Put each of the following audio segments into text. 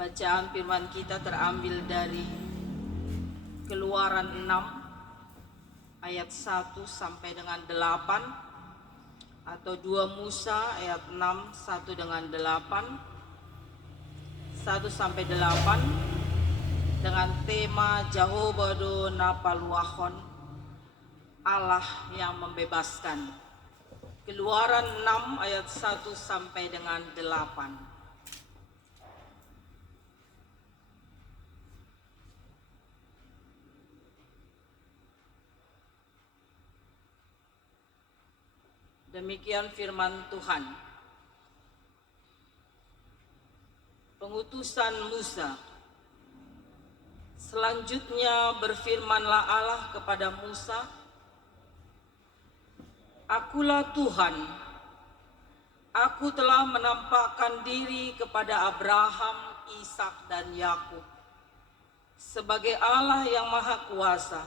Bacaan firman kita terambil dari Keluaran 6 ayat 1 sampai dengan 8 atau 2 Musa ayat 6 1 dengan 8 1 sampai 8 dengan tema Jahobado Napaluahon, Allah yang membebaskan. Keluaran 6 ayat 1 sampai dengan 8. Demikian firman Tuhan. Pengutusan Musa. Selanjutnya berfirmanlah Allah kepada Musa, Akulah Tuhan, aku telah menampakkan diri kepada Abraham, Ishak dan Yakub sebagai Allah yang Maha Kuasa.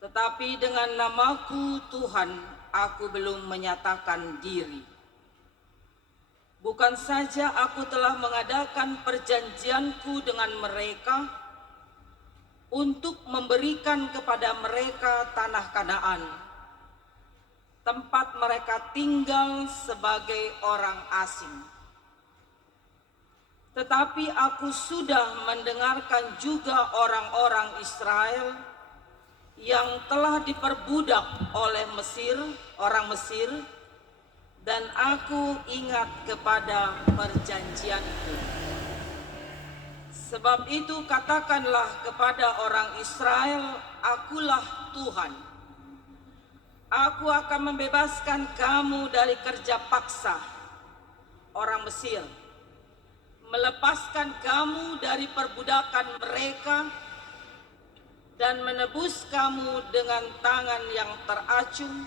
Tetapi dengan namaku Tuhan, aku belum menyatakan diri. Bukan saja aku telah mengadakan perjanjianku dengan mereka untuk memberikan kepada mereka tanah Kanaan, tempat mereka tinggal sebagai orang asing. Tetapi aku sudah mendengarkan juga orang-orang Israel yang telah diperbudak oleh orang Mesir, dan aku ingat kepada perjanjianku. Sebab itu katakanlah kepada orang Israel, Akulah Tuhan. Aku akan membebaskan kamu dari kerja paksa orang Mesir, melepaskan kamu dari perbudakan mereka, dan menebus kamu dengan tangan yang teracung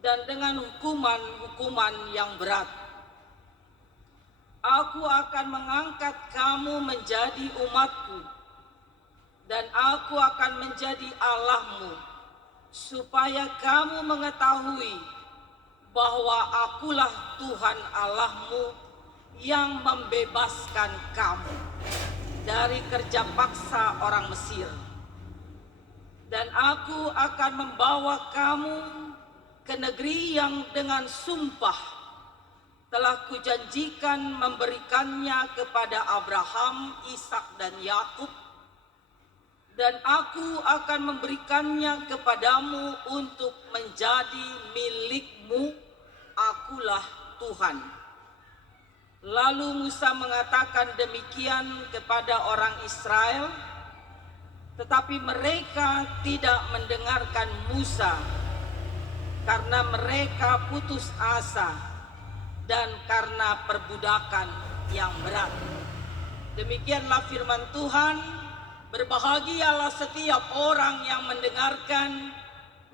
dan dengan hukuman-hukuman yang berat. Aku akan mengangkat kamu menjadi umatku, dan aku akan menjadi Allahmu, supaya kamu mengetahui bahwa akulah Tuhan Allahmu yang membebaskan kamu dari kerja paksa orang Mesir. Dan aku akan membawa kamu ke negeri yang dengan sumpah telah kujanjikan memberikannya kepada Abraham, Ishak dan Yakub, dan aku akan memberikannya kepadamu untuk menjadi milikmu. Akulah Tuhan. Lalu Musa mengatakan demikian kepada orang Israel, tetapi mereka tidak mendengarkan Musa karena mereka putus asa dan karena perbudakan yang berat. Demikianlah firman Tuhan. Berbahagialah setiap orang yang mendengarkan,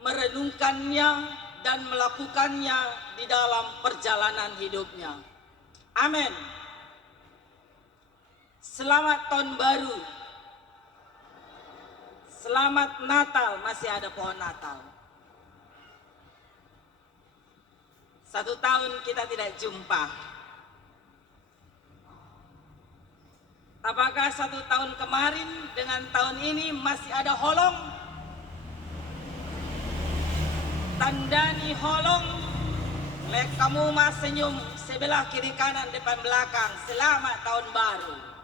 merenungkannya, dan melakukannya di dalam perjalanan hidupnya. Amin. Selamat Tahun Baru. Selamat Natal, masih ada pohon Natal. 1 tahun kita tidak jumpa. Apakah 1 tahun kemarin dengan tahun ini masih ada holong? Tandani holong, lek kamu mas senyum sebelah kiri kanan depan belakang. Selamat Tahun Baru.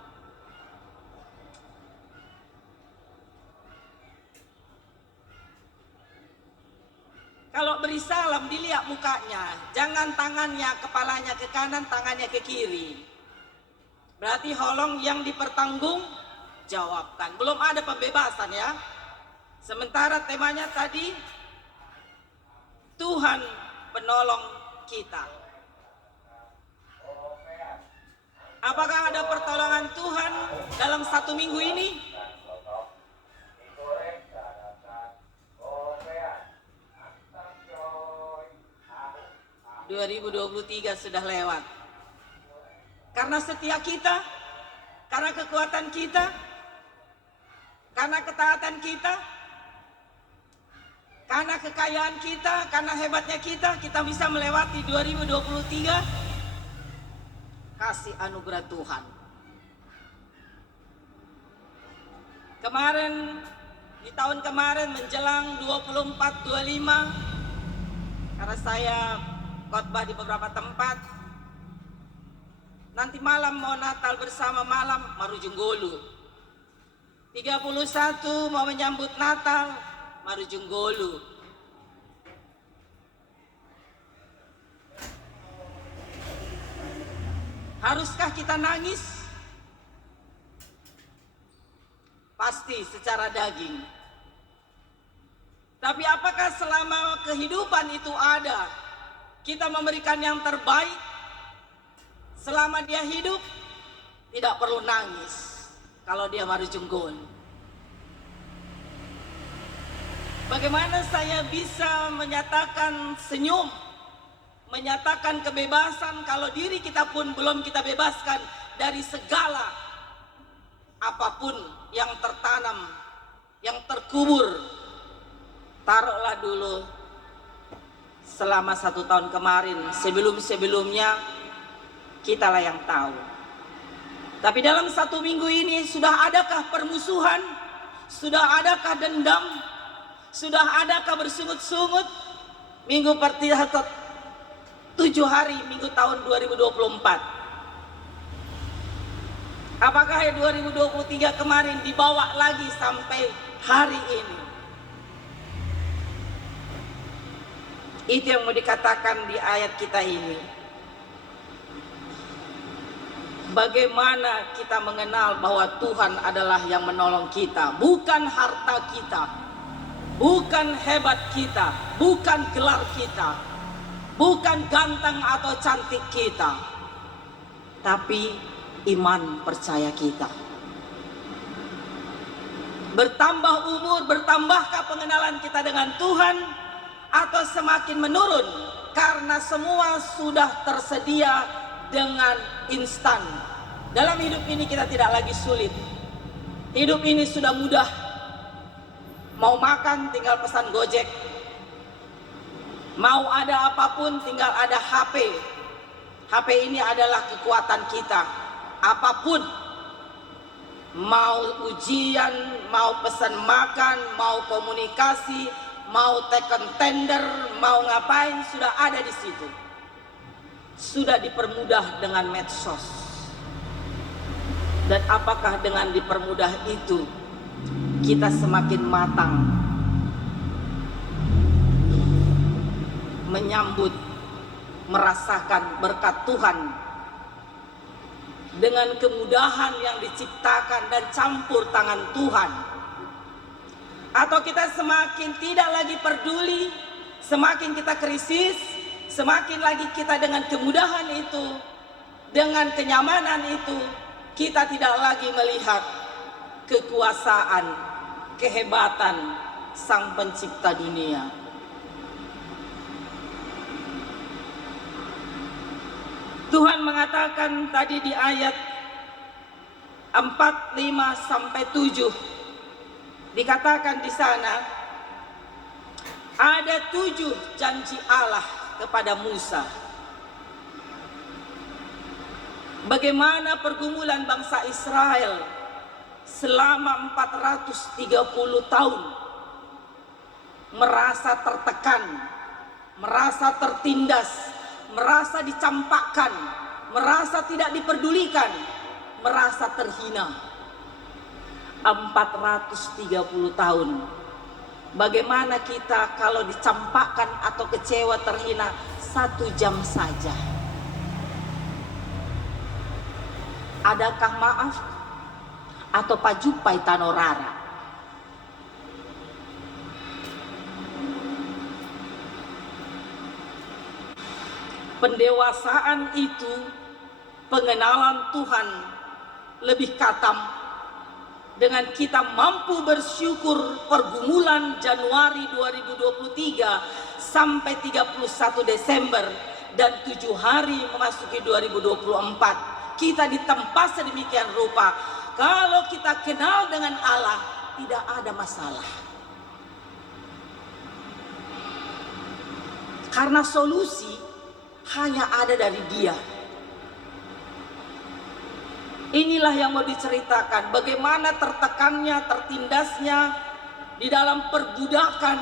Kalau beri salam dilihat mukanya, jangan tangannya, kepalanya ke kanan, tangannya ke kiri. Berarti holong yang dipertanggungjawabkan. Belum ada pembebasan ya. Sementara temanya tadi, Tuhan penolong kita. Apakah ada pertolongan Tuhan dalam 1 minggu ini? 2023 sudah lewat. Karena setia kita, karena kekuatan kita, karena ketaatan kita, karena kekayaan kita, karena hebatnya kita bisa melewati 2023. Kasih anugerah Tuhan. Kemarin, di tahun kemarin menjelang 24-25, karena saya khotbah di beberapa tempat, nanti malam mau Natal bersama malam Marujunggolu. 31 mau menyambut Natal Marujunggolu. Haruskah kita nangis? Pasti secara daging. Tapi apakah selama kehidupan itu ada, kita memberikan yang terbaik? Selama dia hidup, tidak perlu nangis kalau dia Marujunggol. Bagaimana saya bisa menyatakan senyum, menyatakan kebebasan kalau diri kita pun belum kita bebaskan dari segala apapun yang tertanam, yang terkubur. Taruhlah dulu selama 1 tahun kemarin, sebelum-sebelumnya kitalah yang tahu. Tapi dalam 1 minggu ini sudah adakah permusuhan? Sudah adakah dendam? Sudah adakah bersungut-sungut? Minggu pertama 7 hari minggu tahun 2024. Apakah 2023 kemarin dibawa lagi sampai hari ini? Itu yang mau dikatakan di ayat kita ini. Bagaimana kita mengenal bahwa Tuhan adalah yang menolong kita, bukan harta kita, bukan hebat kita, bukan gelar kita, bukan ganteng atau cantik kita, tapi iman percaya kita. Bertambah umur, bertambahkah pengenalan kita dengan Tuhan, atau semakin menurun karena semua sudah tersedia dengan instan? Dalam hidup ini kita tidak lagi sulit. Hidup ini sudah mudah. Mau makan tinggal pesan Gojek. Mau ada apapun tinggal ada HP. HP ini adalah kekuatan kita. Apapun, mau ujian, mau pesan makan, mau komunikasi, mau tekan tender, mau ngapain, sudah ada di situ. Sudah dipermudah dengan medsos. Dan apakah dengan dipermudah itu kita semakin matang menyambut, merasakan berkat Tuhan dengan kemudahan yang diciptakan dan campur tangan Tuhan? Atau kita semakin tidak lagi peduli, semakin kita krisis, semakin lagi kita dengan kemudahan itu, dengan kenyamanan itu, kita tidak lagi melihat kekuasaan, kehebatan Sang Pencipta dunia. Tuhan mengatakan tadi di ayat 4, 5 sampai 7, dikatakan di sana ada 7 janji Allah kepada Musa. Bagaimana pergumulan bangsa Israel selama 430 tahun merasa tertekan, merasa tertindas, merasa dicampakkan, merasa tidak diperdulikan, merasa terhina. 430 tahun. Bagaimana kita kalau dicampakkan atau kecewa, terhina 1 jam saja? Adakah maaf atau pajupai tanorara? Pendewasaan itu, pengenalan Tuhan lebih katam dengan kita mampu bersyukur pergumulan Januari 2023 sampai 31 Desember dan 7 hari memasuki 2024. Kita ditempa sedemikian rupa. Kalau kita kenal dengan Allah, tidak ada masalah. Karena solusi hanya ada dari Dia. Inilah yang mau diceritakan, bagaimana tertekannya, tertindasnya di dalam perbudakan,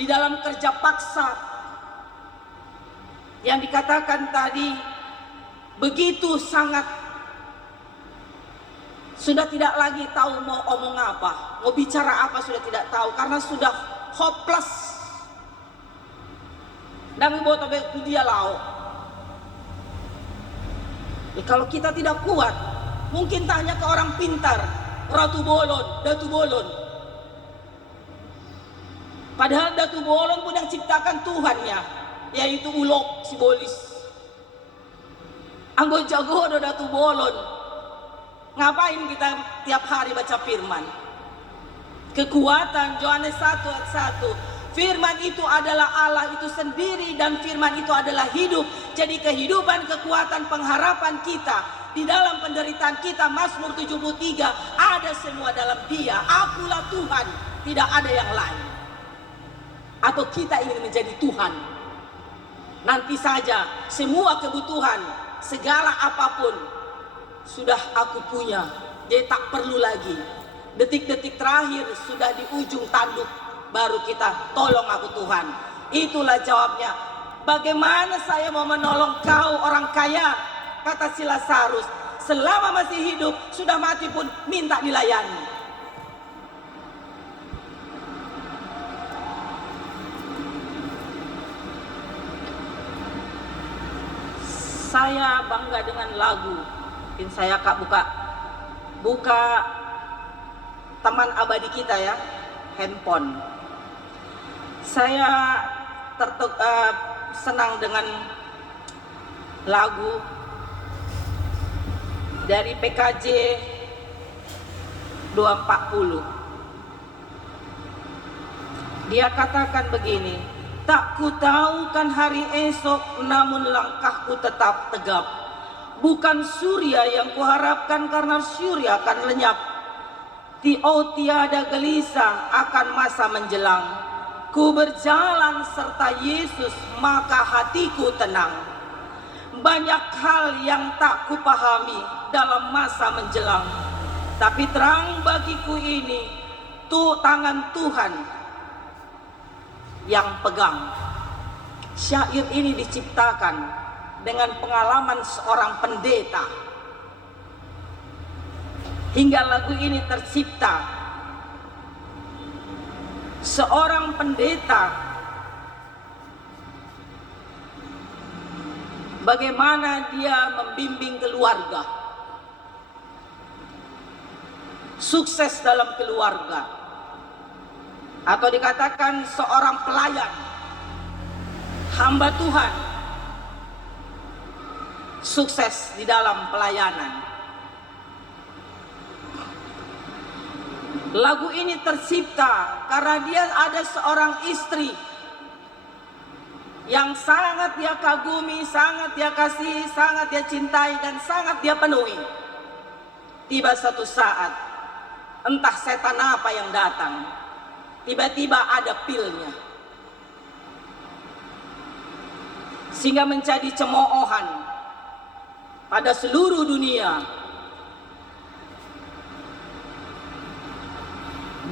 di dalam kerja paksa. Yang dikatakan tadi begitu sangat, sudah tidak lagi tahu mau omong apa, mau bicara apa sudah tidak tahu, karena sudah hopeless. Dan boto dia lau. Kalau kita tidak kuat, mungkin tanya ke orang pintar, Ratu Bolon, Datu Bolon. Padahal Datu Bolon pun yang ciptakan Tuhannya, yaitu ulok simbolis. Anggo jago do Datu Bolon. Ngapain kita tiap hari baca firman? Kekuatan Yohanes 1 ayat 1. Firman itu adalah Allah itu sendiri, dan firman itu adalah hidup. Jadi kehidupan, kekuatan, pengharapan kita di dalam penderitaan kita, Mazmur 73, ada semua dalam Dia. Akulah Tuhan, tidak ada yang lain. Atau kita ingin menjadi Tuhan? Nanti saja semua kebutuhan, segala apapun sudah aku punya. Jadi tak perlu lagi. Detik-detik terakhir sudah di ujung tanduk, baru kita tolong aku Tuhan. Itulah jawabnya. Bagaimana saya mau menolong kau orang kaya? Kata si Lazarus, selama masih hidup, sudah mati pun minta dilayani. Saya bangga dengan lagu. Mungkin saya buka teman abadi kita ya, handphone. Saya senang dengan lagu dari PKJ 240. Dia katakan begini, tak ku tahu kan hari esok, namun langkahku tetap tegap. Bukan surya yang kuharapkan, karena surya akan lenyap. Tiada gelisah akan masa menjelang. Ku berjalan serta Yesus, maka hatiku tenang. Banyak hal yang tak kupahami dalam masa menjelang, tapi terang bagiku ini tangan Tuhan yang pegang. Syair ini diciptakan dengan pengalaman seorang pendeta. Hingga lagu ini tercipta, seorang pendeta bagaimana dia membimbing keluarga, sukses dalam keluarga, atau dikatakan seorang pelayan, hamba Tuhan, sukses di dalam pelayanan. Lagu ini tercipta karena dia ada seorang istri yang sangat dia kagumi, sangat dia kasih, sangat dia cintai, dan sangat dia penuhi. Tiba satu saat, entah setan apa yang datang, tiba-tiba ada pilnya, sehingga menjadi cemoohan pada seluruh dunia.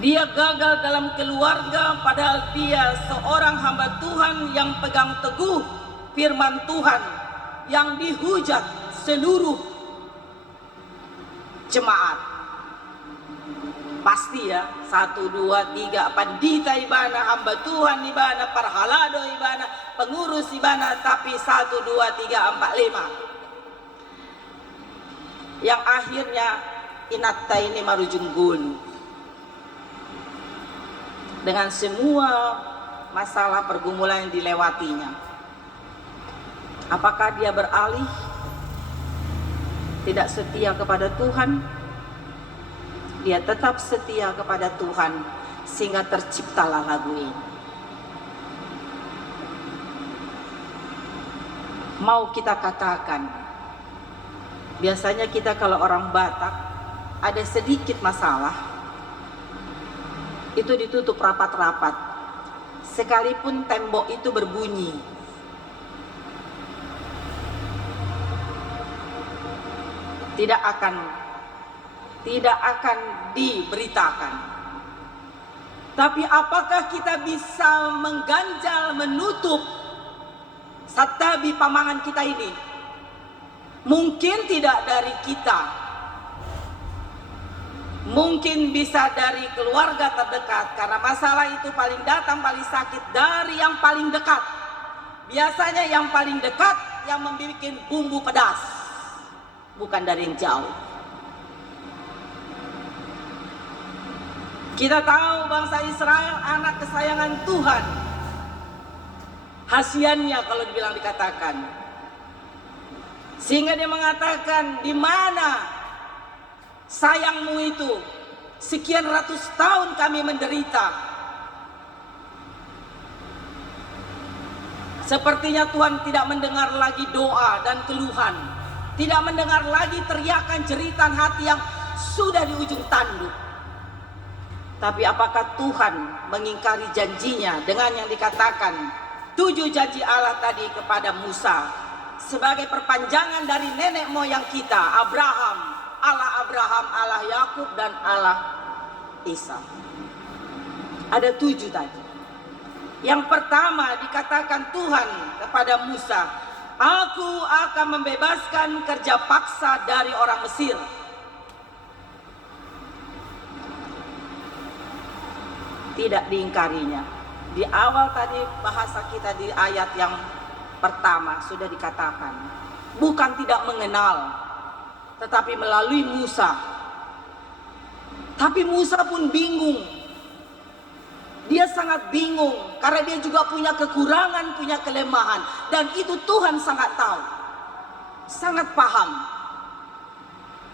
Dia gagal dalam keluarga, padahal dia seorang hamba Tuhan yang pegang teguh firman Tuhan, yang dihujat seluruh jemaat. Pasti ya, 1, 2, 3, pandita ibana, hamba Tuhan ibana, parhalado ibana, pengurus ibana, tapi 1, 2, 3, 4, 5. Yang akhirnya inatta ini marujunggulu. Dengan semua masalah pergumulan yang dilewatinya, apakah dia beralih, tidak setia kepada Tuhan? Dia tetap setia kepada Tuhan, sehingga terciptalah lagu ini. Mau kita katakan, biasanya kita kalau orang Batak ada sedikit masalah, itu ditutup rapat-rapat, sekalipun tembok itu berbunyi. tidak akan diberitakan. Tapi apakah kita bisa mengganjal, menutup satabi pamangan kita ini? Mungkin tidak dari kita, mungkin bisa dari keluarga terdekat, karena masalah itu paling datang, paling sakit dari yang paling dekat. Biasanya yang paling dekat yang membuat bumbu pedas, bukan dari yang jauh. Kita tahu bangsa Israel anak kesayangan Tuhan. Hasiannya kalau dibilang dikatakan. Sehingga dia mengatakan, di mana sayangmu itu? Sekian ratus tahun kami menderita. Sepertinya Tuhan tidak mendengar lagi doa dan keluhan. Tidak mendengar lagi teriakan jeritan hati yang sudah di ujung tanduk. Tapi apakah Tuhan mengingkari janjinya dengan yang dikatakan 7 janji Allah tadi kepada Musa sebagai perpanjangan dari nenek moyang kita, Abraham, Allah Yakub dan Allah Isa. Ada 7 tadi. Yang pertama dikatakan Tuhan kepada Musa, aku akan membebaskan kerja paksa dari orang Mesir. Tidak diingkarinya. Di awal tadi bahasa kita di ayat yang pertama sudah dikatakan, bukan tidak mengenal, tetapi melalui Musa. Tapi Musa pun bingung. Dia sangat bingung karena dia juga punya kekurangan, punya kelemahan, dan itu Tuhan sangat tahu, sangat paham.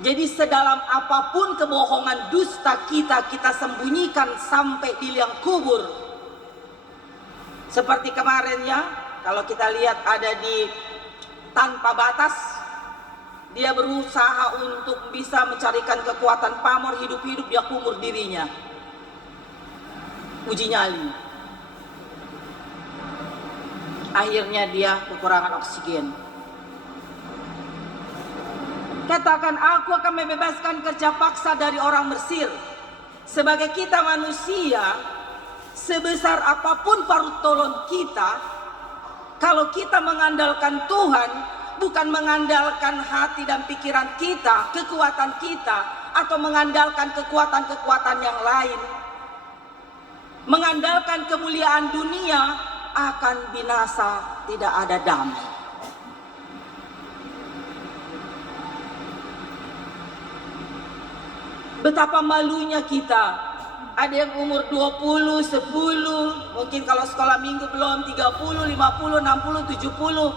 Jadi sedalam apapun kebohongan dusta kita sembunyikan sampai di liang kubur. Seperti kemarin ya, kalau kita lihat ada di Tanpa Batas, dia berusaha untuk bisa mencarikan kekuatan pamor, hidup-hidup dia kumur dirinya. Uji nyali. Akhirnya dia kekurangan oksigen. Katakan, aku akan membebaskan kerja paksa dari orang Mesir. Sebagai kita manusia, sebesar apapun parut tolong kita, kalau kita mengandalkan Tuhan, bukan mengandalkan hati dan pikiran kita, kekuatan kita, atau mengandalkan kekuatan-kekuatan yang lain, mengandalkan kemuliaan dunia, akan binasa, tidak ada damai. Betapa malunya kita. Ada yang umur 20, 10, mungkin kalau sekolah minggu belum 30, 50, 60, 70.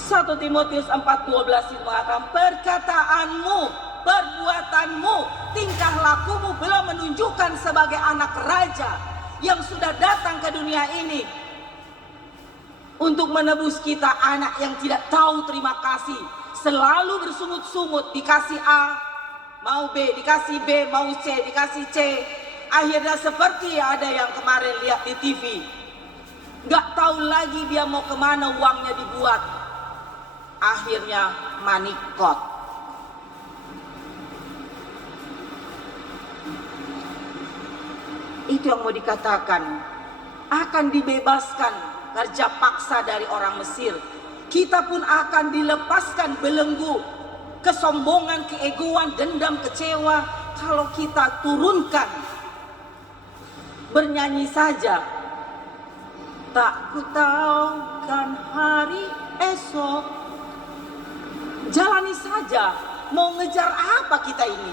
1 Timotius 4:12 mengatakan, perkataanmu, perbuatanmu, tingkah lakumu belum menunjukkan sebagai anak raja yang sudah datang ke dunia ini untuk menebus kita, anak yang tidak tahu terima kasih. Selalu bersungut-sungut, dikasih A, mau B, dikasih B, mau C, dikasih C. Akhirnya seperti ada yang kemarin lihat di TV, gak tahu lagi dia mau kemana uangnya dibuat. Akhirnya manikot. Itu yang mau dikatakan, akan dibebaskan kerja paksa dari orang Mesir. Kita pun akan dilepaskan belenggu kesombongan, keegoan, dendam, kecewa. Kalau kita turunkan, bernyanyi saja, tak ku tahu kan hari esok. Jalani saja, mau ngejar apa kita ini?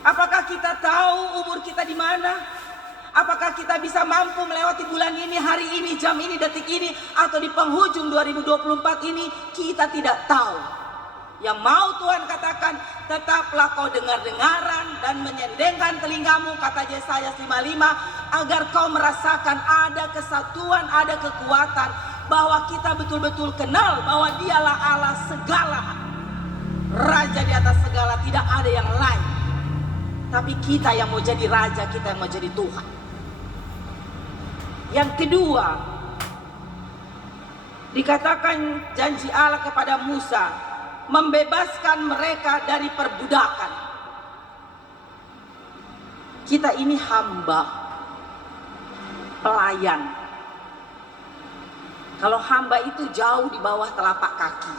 Apakah kita tahu umur kita di mana? Apakah kita bisa mampu melewati bulan ini, hari ini, jam ini, detik ini, atau di penghujung 2024 ini? Kita tidak tahu. Yang mau Tuhan katakan, tetaplah kau dengar-dengaran dan menyendengkan telingamu, kata Yesaya 55, agar kau merasakan ada kesatuan, ada kekuatan, bahwa kita betul-betul kenal bahwa dialah Allah segala, Raja di atas segala, tidak ada yang lain. Tapi kita yang mau jadi Raja, kita yang mau jadi Tuhan. Yang kedua, Dikatakan janji Allah kepada Musa membebaskan mereka dari perbudakan. Kita ini hamba, pelayan. Kalau hamba itu jauh di bawah telapak kaki.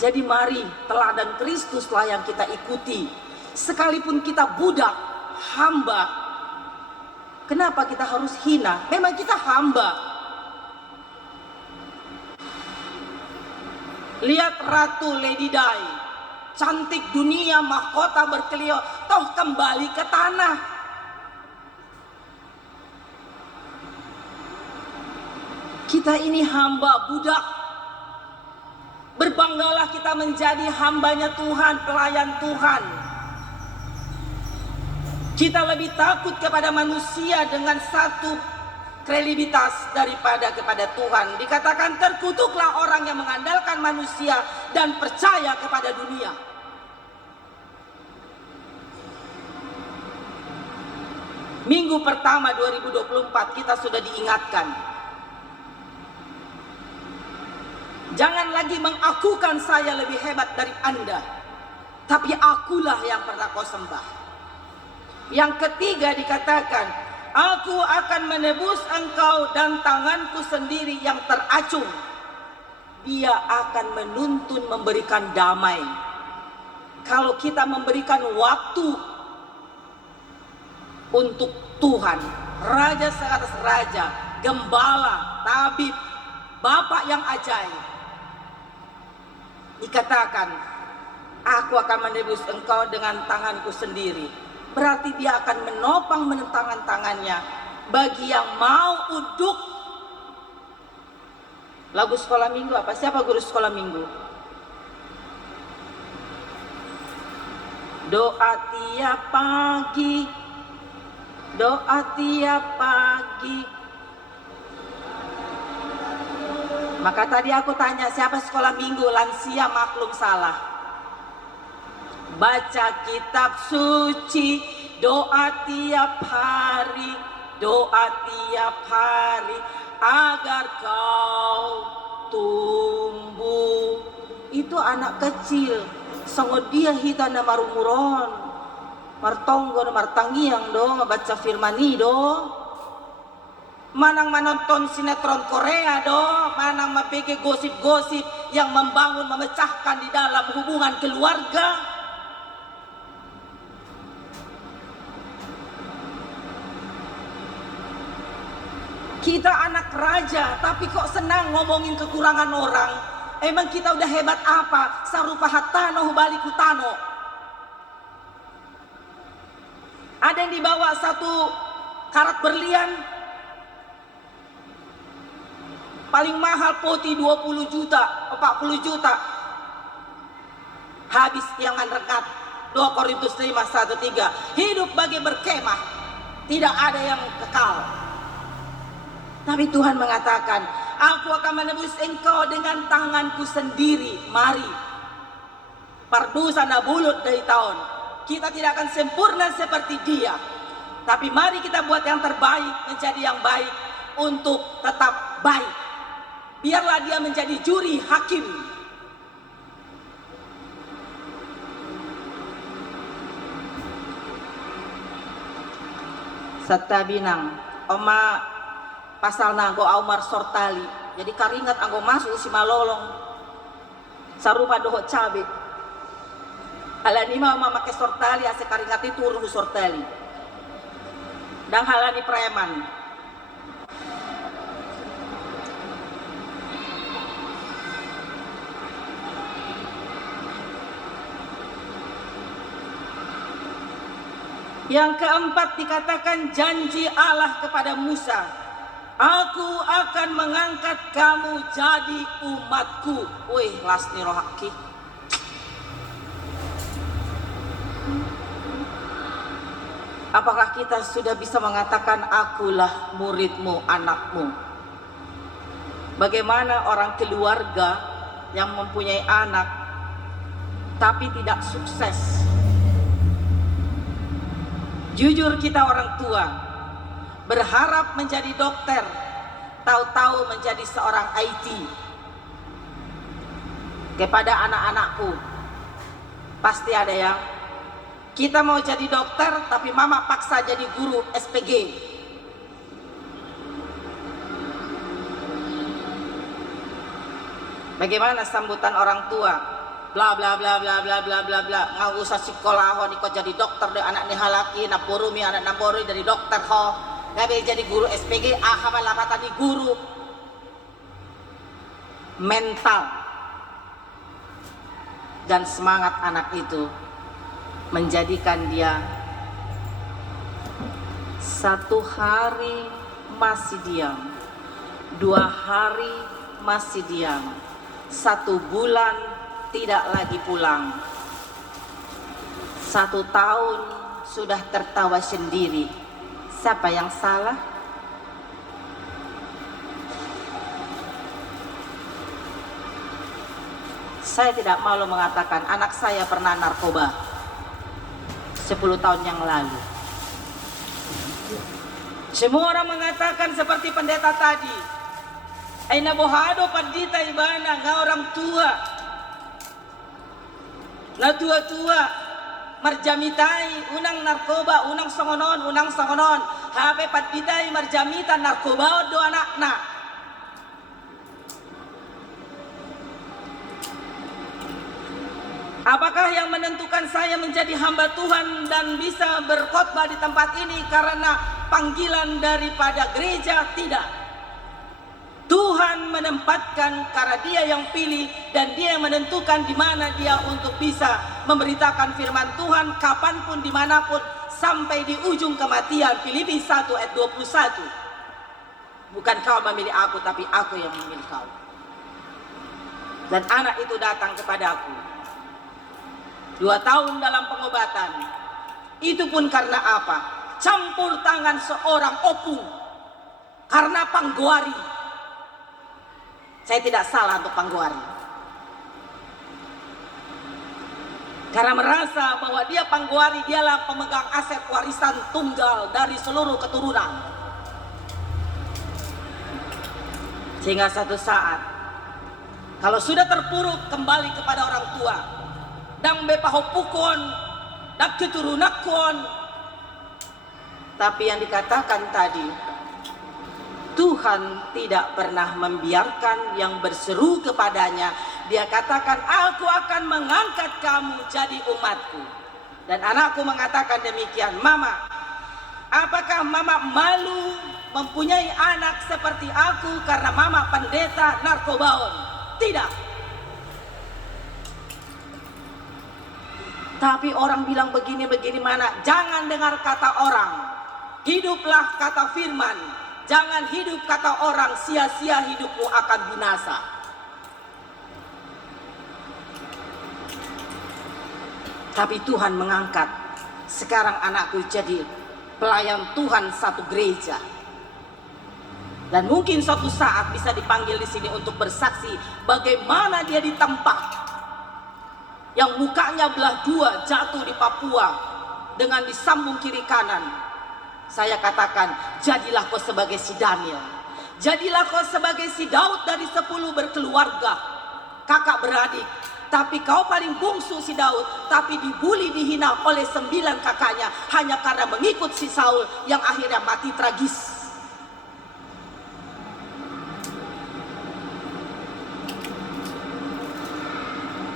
Jadi mari teladan Kristuslah yang kita ikuti. Sekalipun kita budak, hamba. Kenapa kita harus hina? Memang kita hamba. Lihat Ratu Lady Di, cantik dunia, mahkota berkelio, toh kembali ke tanah. Kita ini hamba, budak. Berbanggalah kita menjadi hambanya Tuhan, pelayan Tuhan. Kita lebih takut kepada manusia dengan satu kredibilitas daripada kepada Tuhan. Dikatakan terkutuklah orang yang mengandalkan manusia dan percaya kepada dunia. Minggu pertama 2024 kita sudah diingatkan. Jangan lagi mengakukan saya lebih hebat dari Anda, tapi akulah yang pernah kau sembah. Yang ketiga dikatakan, aku akan menebus engkau dan tanganku sendiri yang teracung. Dia akan menuntun, memberikan damai. Kalau kita memberikan waktu untuk Tuhan, Raja seatas Raja, Gembala, Tabib, Bapak yang ajaib, dikatakan, aku akan menebus engkau dengan tanganku sendiri. Berarti dia akan menopang tangannya bagi yang mau uduk. Lagu sekolah minggu apa? Siapa guru sekolah minggu? Doa tiap pagi, doa tiap pagi. Maka tadi aku tanya siapa sekolah minggu, lansia maklum salah. Baca kitab suci, doa tiap hari, doa tiap hari, agar kau tumbuh. Itu anak kecil, sangat dia hitana marumuron, martonggo martangiang do, baca firmani do. Manang menonton sinetron Korea do, manang mapeke gosip-gosip yang membangun, memecahkan di dalam hubungan keluarga. Kita anak raja, tapi kok senang ngomongin kekurangan orang. Emang kita udah hebat apa? Sarupa hatano balik utano. Ada yang dibawa satu karat berlian, paling mahal poti 20 juta, 40 juta. Habis tiangan rekat. 2 Korintus 5:1-3. Hidup bagi berkemah, tidak ada yang kekal. Tapi Tuhan mengatakan, aku akan menebus engkau dengan tanganku sendiri. Mari, pardu sana bulut dari tahun. Kita tidak akan sempurna seperti dia, tapi mari kita buat yang terbaik, menjadi yang baik untuk tetap baik. Biarlah dia menjadi juri hakim. Satta binang, oma pasal nago Aumar Sortali. Jadi karingat anggo masuk si malolong. Sarupa doho cabe. Halani mama make Sortali ase karingat itu urung Sortali. Dan halani preman. Yang keempat dikatakan janji Allah kepada Musa. Aku akan mengangkat kamu jadi umatku. Wih, lasni rohaki. Apakah kita sudah bisa mengatakan akulah muridmu, anakmu? Bagaimana orang keluarga yang mempunyai anak tapi tidak sukses? Jujur kita orang tua berharap menjadi dokter, tahu-tahu menjadi seorang IT. Kepada anak-anakku, pasti ada yang kita mau jadi dokter tapi mama paksa jadi guru SPG. Bagaimana sambutan orang tua? Bla bla bla bla bla bla bla bla. Nggak usah sekolah, niko jadi dokter deh anak nih halaki, naporumi anak napori dari dokter ho. Nggak boleh jadi guru SPG. Lapatani guru. Mental dan semangat anak itu menjadikan dia satu hari masih diam, 2 hari masih diam, 1 bulan tidak lagi pulang, 1 tahun sudah tertawa sendiri. Siapa yang salah? Saya tidak malu mengatakan anak saya pernah narkoba 10 tahun yang lalu. Semua orang mengatakan seperti pendeta tadi, aina bohado pandita ibana, nggak orang tua, na tua-tua marjamitai unang narkoba, unang songonon, hape patitai marjamita narkoba do anak-anak. Apakah yang menentukan saya menjadi hamba Tuhan dan bisa berkhotbah di tempat ini karena panggilan daripada gereja? Tidak. Tuhan menempatkan karena Dia yang pilih dan Dia yang menentukan di mana Dia untuk bisa memberitakan firman Tuhan kapanpun dimanapun sampai di ujung kematian. Filipi 1 ayat 21. Bukan kau memilih aku tapi aku yang memilih kau. Dan anak itu datang kepadaku. 2 tahun dalam pengobatan. Itu pun karena apa? Campur tangan seorang opung. Karena pangguari. Saya tidak salah untuk pangguari. Karena merasa bahwa dia pangguari, dialah pemegang aset warisan tunggal dari seluruh keturunan. Sehingga satu saat, kalau sudah terpuruk kembali kepada orang tua, dang bepahopukon, dak keturunakon. Tapi yang dikatakan tadi, Tuhan tidak pernah membiarkan yang berseru kepadanya. Dia katakan, aku akan mengangkat kamu jadi umatku. Dan anakku mengatakan demikian, Mama, apakah Mama malu mempunyai anak seperti aku karena Mama pendeta narkobaon? Tidak. Tapi orang bilang begini mana? Jangan dengar kata orang. Hiduplah kata firman. Jangan hidup kata orang, sia-sia hidupmu akan binasa. Tapi Tuhan mengangkat. Sekarang anakku jadi pelayan Tuhan satu gereja. Dan mungkin suatu saat bisa dipanggil di sini untuk bersaksi bagaimana dia ditempa. Yang mukanya belah 2 jatuh di Papua dengan disambung kiri kanan. Saya katakan, jadilah kau sebagai si Daniel, jadilah kau sebagai si Daud dari 10 berkeluarga, kakak beradik. Tapi kau paling bungsu si Daud, tapi dibuli, dihina oleh 9 kakaknya hanya karena mengikut si Saul yang akhirnya mati tragis.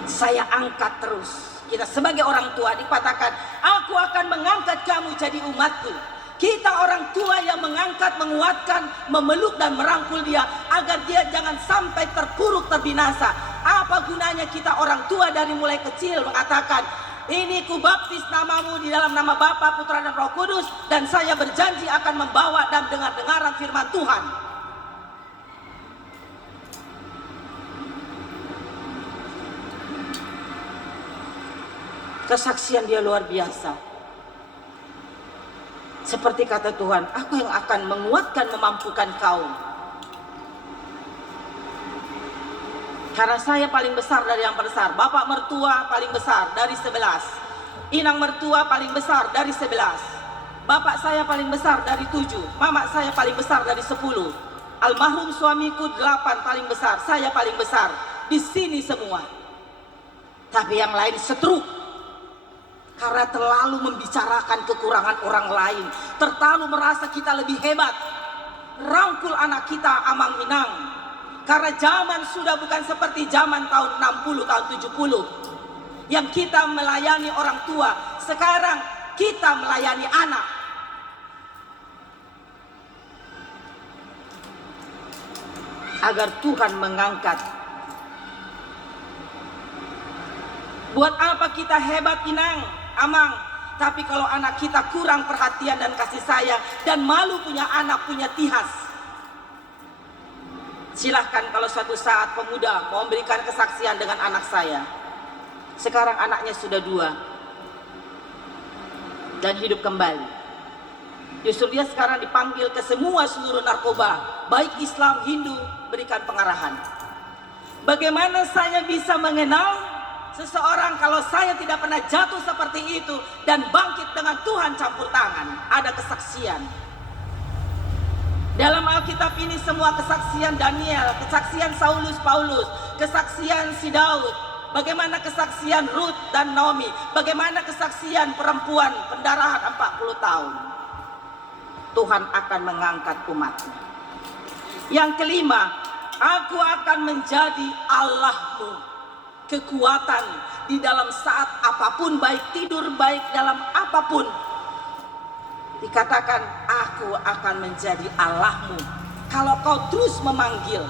Saya angkat terus. Kita sebagai orang tua dikatakan, aku akan mengangkat kamu jadi umatku. Kita orang tua yang mengangkat, menguatkan, memeluk dan merangkul dia agar dia jangan sampai terpuruk, terbinasa. Apa gunanya kita orang tua dari mulai kecil mengatakan, ini ku baptis namamu di dalam nama Bapa, Putra dan Roh Kudus, dan saya berjanji akan membawa dan dengar-dengaran firman Tuhan. Kesaksian dia luar biasa. Seperti kata Tuhan, aku yang akan menguatkan, memampukan kau. Karena saya paling besar dari yang besar. Bapak mertua paling besar dari 11. Inang mertua paling besar dari 11. Bapak saya paling besar dari 7. Mama saya paling besar dari 10. Almarhum suamiku 8 paling besar, saya paling besar. Di sini semua. Tapi yang lain setruk. Karena terlalu membicarakan kekurangan orang lain. Terlalu merasa kita lebih hebat. Rangkul anak kita amang inang. Karena zaman sudah bukan seperti zaman tahun 60, tahun 70. Yang kita melayani orang tua. Sekarang kita melayani anak. Agar Tuhan mengangkat. Buat apa kita hebat inang, amang, tapi kalau anak kita kurang perhatian dan kasih sayang dan malu punya anak, punya tihas. Silahkan kalau suatu saat pemuda mau memberikan kesaksian dengan anak saya. Sekarang anaknya sudah 2 dan hidup kembali. Justru dia sekarang dipanggil ke semua seluruh narkoba, baik Islam, Hindu, berikan pengarahan. Bagaimana saya bisa mengenal seseorang kalau saya tidak pernah jatuh seperti itu dan bangkit dengan Tuhan campur tangan? Ada kesaksian. Dalam Alkitab ini semua kesaksian Daniel, kesaksian Saulus Paulus, kesaksian si Daud, bagaimana kesaksian Ruth dan Naomi, bagaimana kesaksian perempuan pendarahan 40 tahun. Tuhan akan mengangkat umatnya. Yang kelima, aku akan menjadi Allahmu. Kekuatan di dalam saat apapun, baik tidur, baik dalam apapun. Dikatakan aku akan menjadi Allahmu. Kalau kau terus memanggil,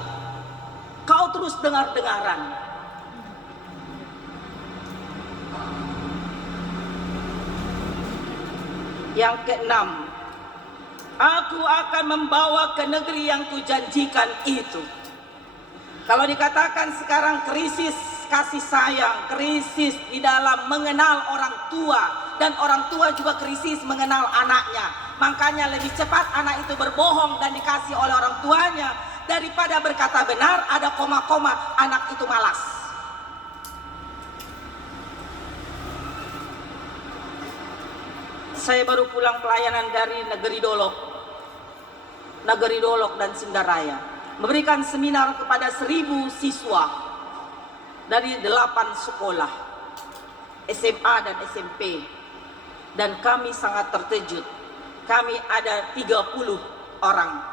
kau terus dengar-dengaran. Yang keenam, aku akan membawa ke negeri yang kujanjikan itu. Kalau dikatakan sekarang krisis kasih sayang, krisis di dalam mengenal orang tua, dan orang tua juga krisis mengenal anaknya. Makanya lebih cepat anak itu berbohong dan dikasih oleh orang tuanya daripada berkata benar, ada koma-koma, anak itu malas. Saya baru pulang pelayanan dari Negeri Dolok dan Sindaraya, memberikan seminar kepada 1000 siswa dari 8 sekolah SMA dan SMP, dan kami sangat terkejut. Kami ada 30 orang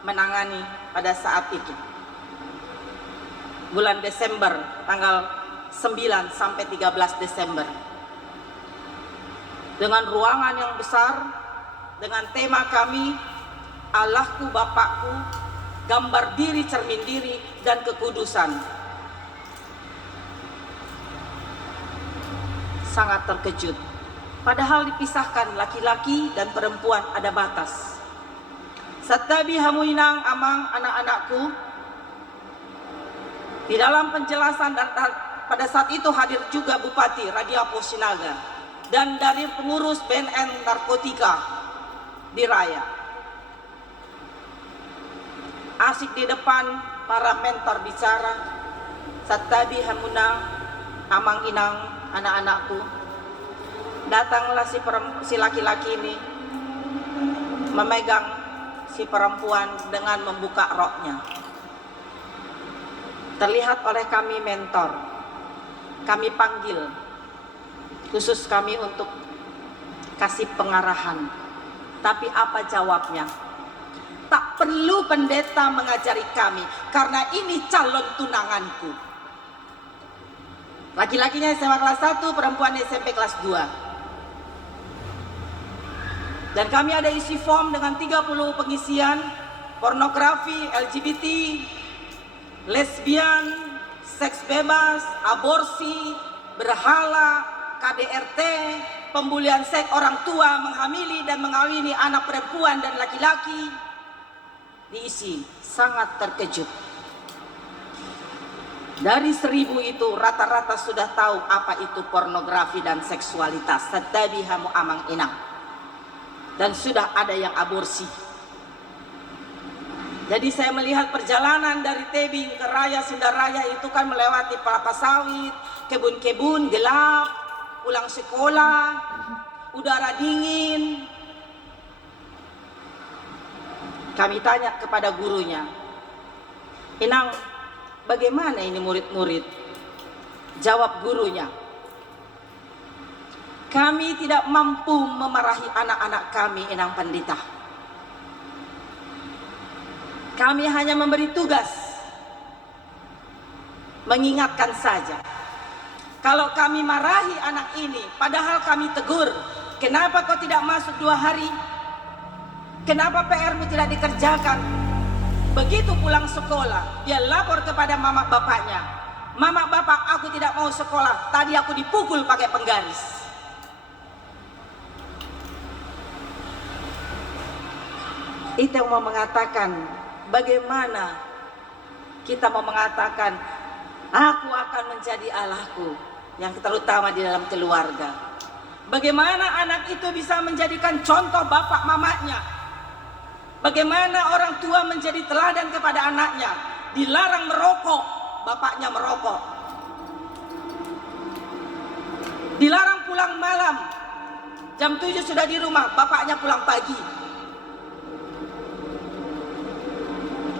menangani pada saat itu, bulan Desember, tanggal 9 sampai 13 Desember, dengan ruangan yang besar, dengan tema kami Allahku Bapakku, gambar diri, cermin diri, dan kekudusan. Sangat terkejut. Padahal dipisahkan laki-laki dan perempuan, ada batas. Satabi hamuinang amang anak-anakku. Di dalam penjelasan pada saat itu hadir juga Bupati Radiapo Sinaga dan dari pengurus BNN Narkotika di Raya. Asik di depan para mentor bicara, Satabi hamunang amang inang anak-anakku. Datanglah si laki-laki ini memegang si perempuan dengan membuka roknya. Terlihat oleh kami mentor, kami panggil khusus kami untuk kasih pengarahan. Tapi apa jawabnya? Tak perlu pendeta mengajari kami, karena ini calon tunanganku. Laki-lakinya SMA kelas 1, perempuan SMP kelas 2. Dan kami ada isi form dengan 30 pengisian, pornografi, LGBT, lesbian, seks bebas, aborsi, berhala, KDRT, pembulian seks orang tua, menghamili dan mengawini anak perempuan dan laki-laki. Diisi, sangat terkejut. Dari 1000 itu rata-rata sudah tahu apa itu pornografi dan seksualitas. Satabihamu amang inang. Dan sudah ada yang aborsi. Jadi saya melihat perjalanan dari Tebing ke Raya Sindaraya itu kan melewati kelapa sawit, kebun-kebun gelap, pulang sekolah, udara dingin. Kami tanya kepada gurunya, Inang, bagaimana ini murid-murid? Jawab gurunya, kami tidak mampu memarahi anak-anak kami, Inang Pandita. Kami hanya memberi tugas, mengingatkan saja. Kalau kami marahi anak ini, padahal kami tegur, kenapa kau tidak masuk 2 hari? Kenapa PR-mu tidak dikerjakan? Begitu pulang sekolah, dia lapor kepada mama bapaknya. Mama bapak, aku tidak mau sekolah, tadi aku dipukul pakai penggaris. Itu yang mau mengatakan, bagaimana kita mau mengatakan, aku akan menjadi Allahku, yang terutama di dalam keluarga. Bagaimana anak itu bisa menjadikan contoh bapak mamanya? Bagaimana orang tua menjadi teladan kepada anaknya? Dilarang merokok, bapaknya merokok. Dilarang pulang malam, jam 7 sudah di rumah, bapaknya pulang pagi.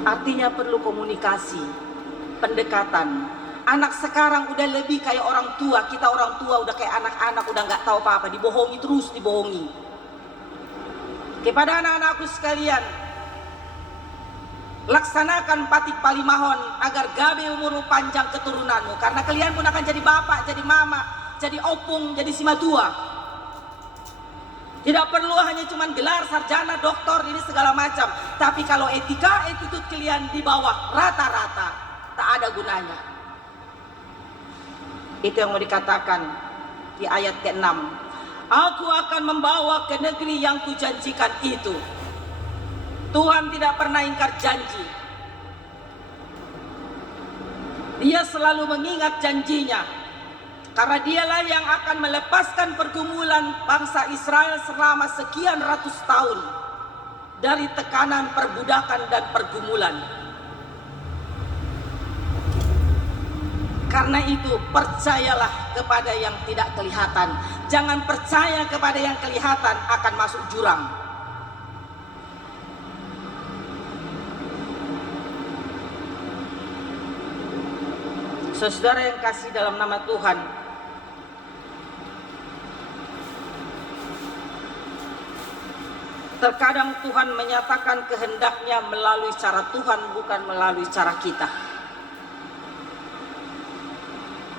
Artinya perlu komunikasi, pendekatan. Anak sekarang udah lebih kayak orang tua. Kita orang tua udah kayak anak-anak, udah nggak tahu apa-apa, dibohongi terus, dibohongi. Kepada anak-anakku sekalian, laksanakan patik palimahon agar gabe umurmu panjang keturunanmu. Karena kalian pun akan jadi bapak, jadi mama, jadi opung, jadi simatua. Tidak perlu hanya cuman gelar sarjana, doktor, ini segala macam. Tapi kalau etika, attitude kalian di bawah rata-rata, tak ada gunanya. Itu yang mau dikatakan di ayat ke-6. Aku akan membawa ke negeri yang kujanjikan itu. Tuhan tidak pernah ingkar janji. Dia selalu mengingat janjinya. Karena dialah yang akan melepaskan pergumulan bangsa Israel selama sekian ratus tahun dari tekanan perbudakan dan pergumulan. Karena itu percayalah kepada yang tidak kelihatan. Jangan percaya kepada yang kelihatan akan masuk jurang. Saudara yang kasih dalam nama Tuhan, terkadang Tuhan menyatakan kehendaknya melalui cara Tuhan, bukan melalui cara kita.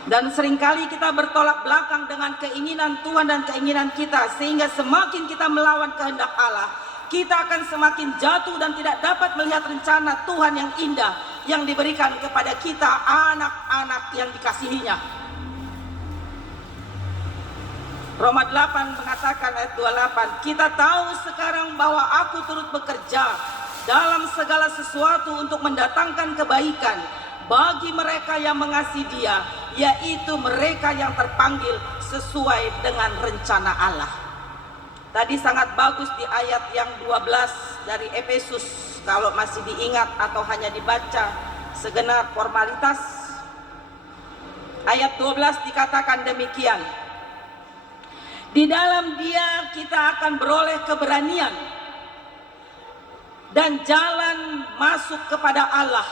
Dan seringkali kita bertolak belakang dengan keinginan Tuhan dan keinginan kita. Sehingga semakin kita melawan kehendak Allah, kita akan semakin jatuh dan tidak dapat melihat rencana Tuhan yang indah yang diberikan kepada kita, anak-anak yang dikasihinya. Roma 8 mengatakan ayat 28, kita tahu sekarang bahwa aku turut bekerja dalam segala sesuatu untuk mendatangkan kebaikan bagi mereka yang mengasihi Dia, yaitu mereka yang terpanggil sesuai dengan rencana Allah. Tadi sangat bagus di ayat yang 12 dari Efesus, kalau masih diingat atau hanya dibaca segenap formalitas. Ayat 12 dikatakan demikian. Di dalam Dia kita akan beroleh keberanian dan jalan masuk kepada Allah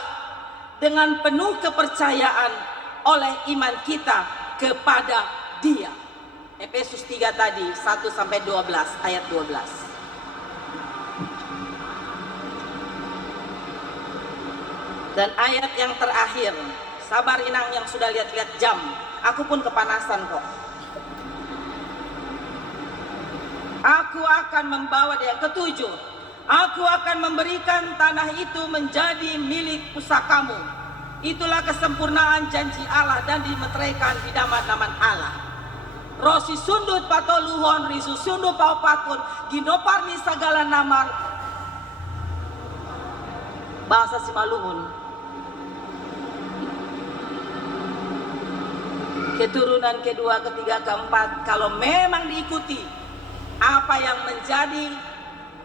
dengan penuh kepercayaan oleh iman kita kepada Dia. Efesus 3 tadi 1-12 ayat 12. Dan ayat yang terakhir, sabar Inang yang sudah lihat-lihat jam, aku pun kepanasan kok. Aku akan membawa dia, ke-7. Aku akan memberikan tanah itu menjadi milik pusakamu. Itulah kesempurnaan janji Allah dan dimeteraikan di daman-daman Allah. Rosi sundut patoluhon, risu sundut paupatun, ginoparni segala nama. Bahasa Simalungun. Keturunan kedua, ketiga, keempat, kalau memang diikuti apa yang menjadi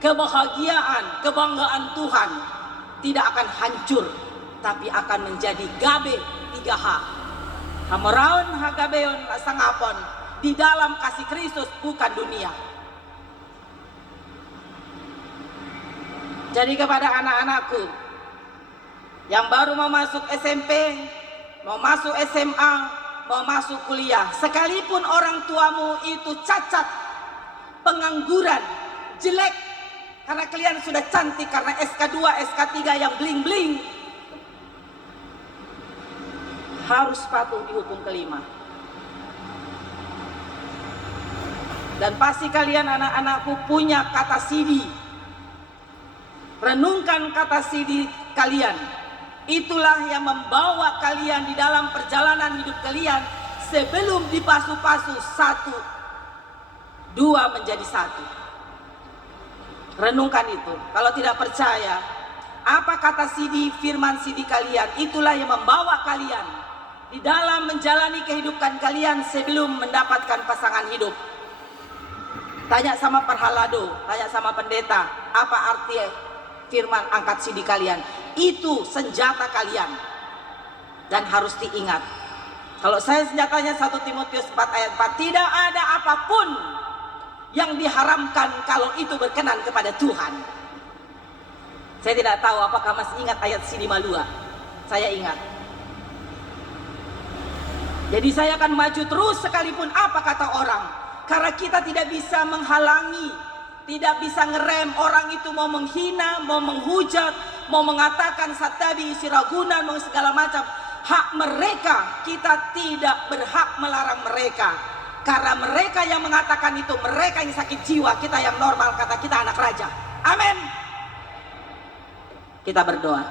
kebahagiaan, kebanggaan Tuhan, tidak akan hancur, tapi akan menjadi gabe 3H. Hamaraun hagabeon sangapon, di dalam kasih Kristus, bukan dunia. Jadi kepada anak-anakku, yang baru mau masuk SMP, mau masuk SMA, mau masuk kuliah, sekalipun orang tuamu itu cacat, pengangguran, jelek, karena kalian sudah cantik karena SK2, SK3 yang bling-bling, harus patuh di hukum kelima. Dan pasti kalian anak-anakku punya kata sidi. Renungkan kata sidi kalian. Itulah yang membawa kalian di dalam perjalanan hidup kalian sebelum dipasu-pasu satu, dua menjadi satu. Renungkan itu. Kalau tidak percaya, apa kata sidi, firman sidi kalian, itulah yang membawa kalian di dalam menjalani kehidupan kalian sebelum mendapatkan pasangan hidup. Tanya sama perhalado, tanya sama pendeta, apa arti firman angkat sidi kalian? Itu senjata kalian dan harus diingat. Kalau saya senjatanya 1 Timotius 4 ayat 4, tidak ada apapun yang diharamkan kalau itu berkenan kepada Tuhan. Saya tidak tahu apakah masih ingat ayat sidi Malua. Saya ingat. Jadi saya akan maju terus sekalipun apa kata orang, karena kita tidak bisa menghalangi, tidak bisa ngerem orang itu mau menghina, mau menghujat, mau mengatakan satabi isi ragunan, mau segala macam. Hak mereka, kita tidak berhak melarang mereka. Karena mereka yang mengatakan itu, mereka yang sakit jiwa, kita yang normal, kata kita anak raja. Amin. Kita berdoa.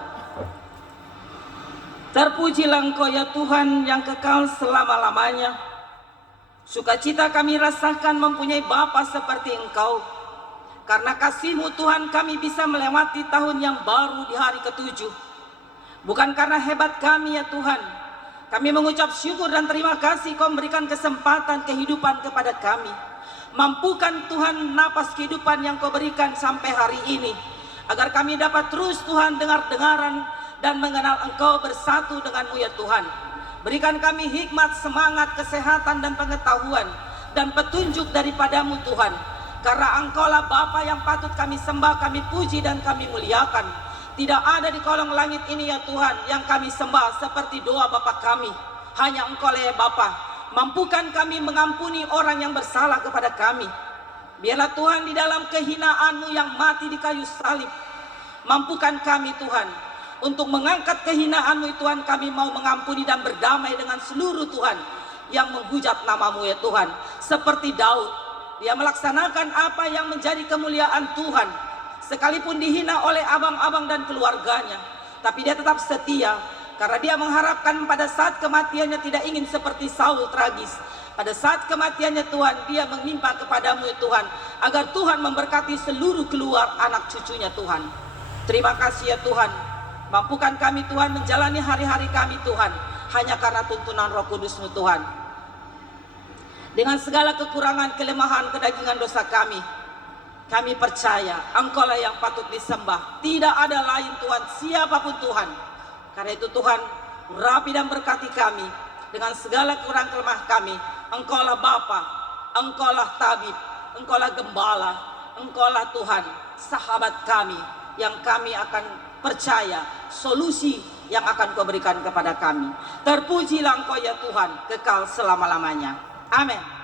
Terpujilah Engkau ya Tuhan yang kekal selama-lamanya. Sukacita kami rasakan mempunyai Bapa seperti Engkau. Karena kasih-Mu Tuhan kami bisa melewati tahun yang baru di hari ke-7. Bukan karena hebat kami ya Tuhan. Kami mengucap syukur dan terima kasih Kau memberikan kesempatan kehidupan kepada kami. Mampukan Tuhan napas kehidupan yang Kau berikan sampai hari ini. Agar kami dapat terus Tuhan dengar-dengaran dan mengenal Engkau bersatu dengan-Mu ya Tuhan. Berikan kami hikmat, semangat, kesehatan dan pengetahuan dan petunjuk daripada-Mu Tuhan. Karena Engkaulah Bapa yang patut kami sembah, kami puji dan kami muliakan. Tidak ada di kolong langit ini ya Tuhan yang kami sembah seperti doa Bapa kami. Hanya Engkaulah ya Bapa. Mampukan kami mengampuni orang yang bersalah kepada kami. Biarlah Tuhan di dalam kehinaan-Mu yang mati di kayu salib. Mampukan kami Tuhan untuk mengangkat kehinaan-Mu Tuhan. Kami mau mengampuni dan berdamai dengan seluruh Tuhan yang menghujat nama-Mu ya Tuhan. Seperti Daud. Dia melaksanakan apa yang menjadi kemuliaan Tuhan. Sekalipun dihina oleh abang-abang dan keluarganya. Tapi dia tetap setia. Karena dia mengharapkan pada saat kematiannya tidak ingin seperti Saul tragis. Pada saat kematiannya Tuhan, dia meminta kepadamu ya Tuhan. Agar Tuhan memberkati seluruh keluar anak cucunya Tuhan. Terima kasih ya Tuhan. Mampukan kami Tuhan menjalani hari-hari kami Tuhan. Hanya karena tuntunan Roh Kudus-Mu Tuhan. Dengan segala kekurangan, kelemahan, kedagingan dosa kami percaya Engkaulah yang patut disembah. Tidak ada lain Tuhan, siapapun Tuhan. Karena itu Tuhan, urapi dan berkati kami. Dengan segala kekurangan kelemahan kami, Engkaulah Bapa, Engkaulah Tabib, Engkaulah Gembala, Engkaulah Tuhan, sahabat kami, yang kami akan percaya solusi yang akan Kau berikan kepada kami. Terpujilah Engkau ya Tuhan, kekal selama-lamanya. Amin.